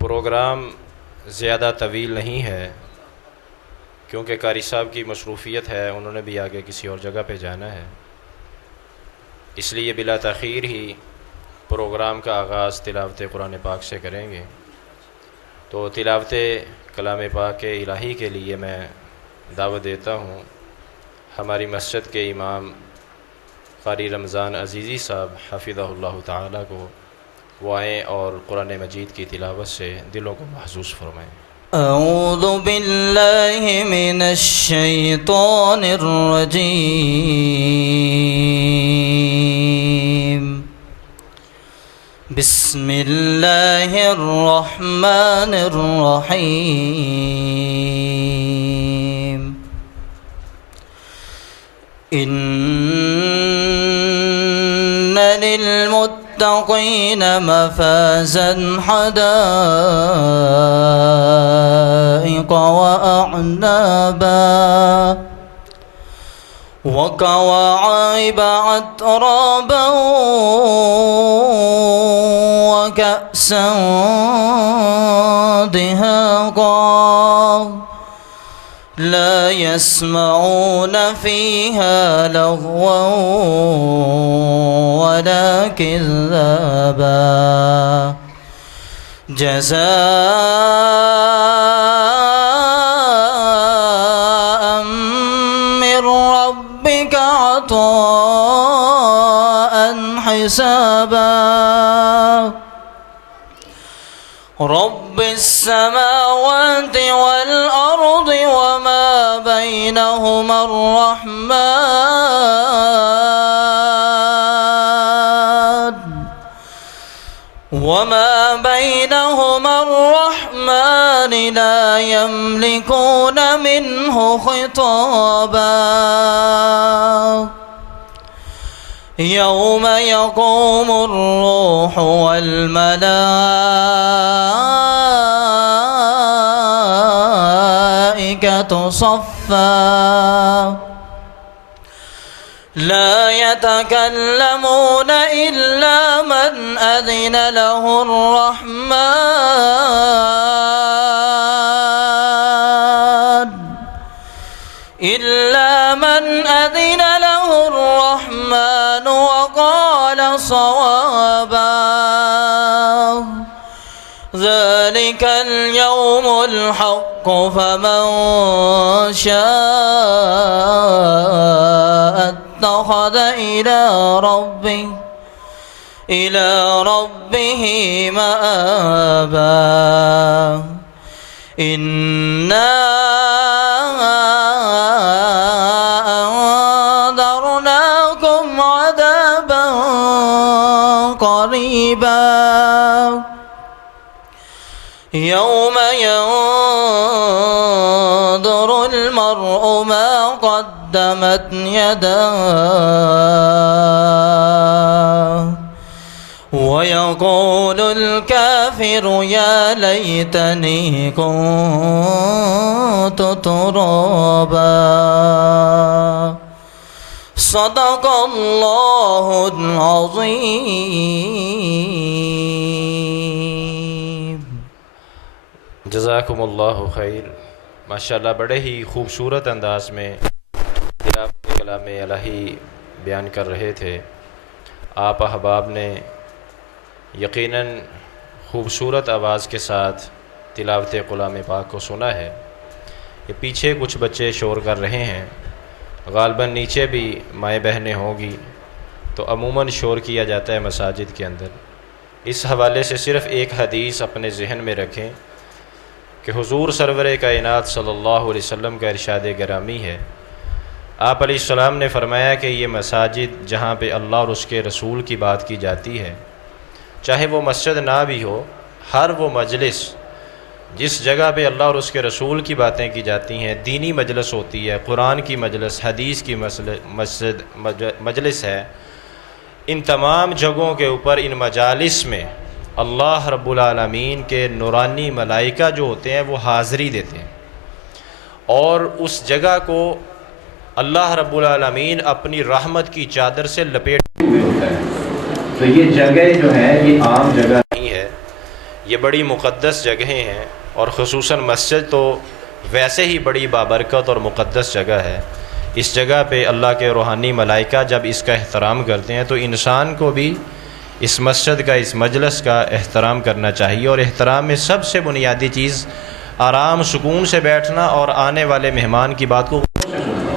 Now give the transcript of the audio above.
प्रोग्राम ज़्यादा तवील नहीं है क्योंकि कारी साहब की मसरूफ़ियत है, उन्होंने भी आगे किसी और जगह पे जाना है, इसलिए बिला तख़ीर ही प्रोग्राम का आगाज़ तिलावत कुरान पाक से करेंगे। तो तिलावत कलाम पाक इलाही के लिए मैं दावत देता हूँ हमारी मस्जिद के इमाम क़ारी रमज़ान अज़ीज़ी साहब हफ़िज़हुल्लाह ताला को, वो आएँ और कुरान मजीद की तिलावत से दिलों को महसूस फरमाएँ। अऊज़ु बिल्लाहि मिनश शैतानिर रजीम। बिस्मिल्लाहिर रहमानिर रहीम। इन्ना लिल्मुत्तक़ीन मफ़ाज़न हदाइक़ वअअनाबा वकवाइब अतराबा वकअसन दिहाक़ा ला यस्मऊन फ़ीहा लग़वा वला किज़्ज़ाबा जज़ाअन मिन रब्बिक अताअन हिसाबा। रब्बिस समावाति वल अर्दि वमा बैनहुमा الرحمن لا يملكون منه خطابا يوم يقوم الروح والملائكة صفا لا يتكلمون إلا من أذن له الرحمن وقال صوابا ذلك اليوم الحق فمن شاء اتخذ إلى ربه مآبا إنا أنذرناكم عذابا قريبا يوم ينظر المرء ما قدمت يداه ويقول الكافر يا ليتني كنت ترابا صدق الله العظيم। जज़ाकुमुल्लाहु खैर। माशाअल्लाह बड़े ही खूबसूरत अंदाज में तिलावत कलाम इलाही बयान कर रहे थे। आप अहबाब ने यकीनन खूबसूरत आवाज़ के साथ तिलावत कलाम पाक को सुना है। ये पीछे कुछ बच्चे शोर कर रहे हैं, ग़ालिबन नीचे भी माएँ बहनें होंगी, तो अमूमन शोर किया जाता है मसाजिद के अंदर। इस हवाले से सिर्फ़ एक हदीस अपने ज़हन में रखें कि हुज़ूर सरवर कायनात सल्लल्लाहु अलैहि वसल्लम का इरशाद गिरामी है। आप अलैहिस्सलाम ने फ़रमाया कि ये मसाजिद जहाँ पे अल्लाह और उसके रसूल की बात की जाती है, चाहे वो मस्जिद ना भी हो, हर वो मजलिस जिस जगह पे अल्लाह और उसके रसूल की बातें की जाती हैं, दीनी मजलिस होती है, कुरान की मजलिस, हदीस की मजलिस है, इन तमाम जगहों के ऊपर इन मजालिस में अल्लाह रब्बुल आलमीन के नूरानी मलाइका जो होते हैं वो हाज़री देते हैं और उस जगह को अल्लाह रब्बुल आलमीन अपनी रहमत की चादर से लपेट हुए होता है। तो ये जगह जो है ये आम जगह नहीं है, یہ بڑی مقدس جگہیں ہیں، اور خصوصاً مسجد تو ویسے ہی بڑی بابرکت اور مقدس جگہ ہے۔ اس جگہ پہ اللہ کے روحانی ملائکہ جب اس کا احترام کرتے ہیں تو انسان کو بھی اس مسجد کا، اس مجلس کا احترام کرنا چاہیے، اور احترام میں سب سے بنیادی چیز آرام سکون سے بیٹھنا اور آنے والے مہمان کی بات کو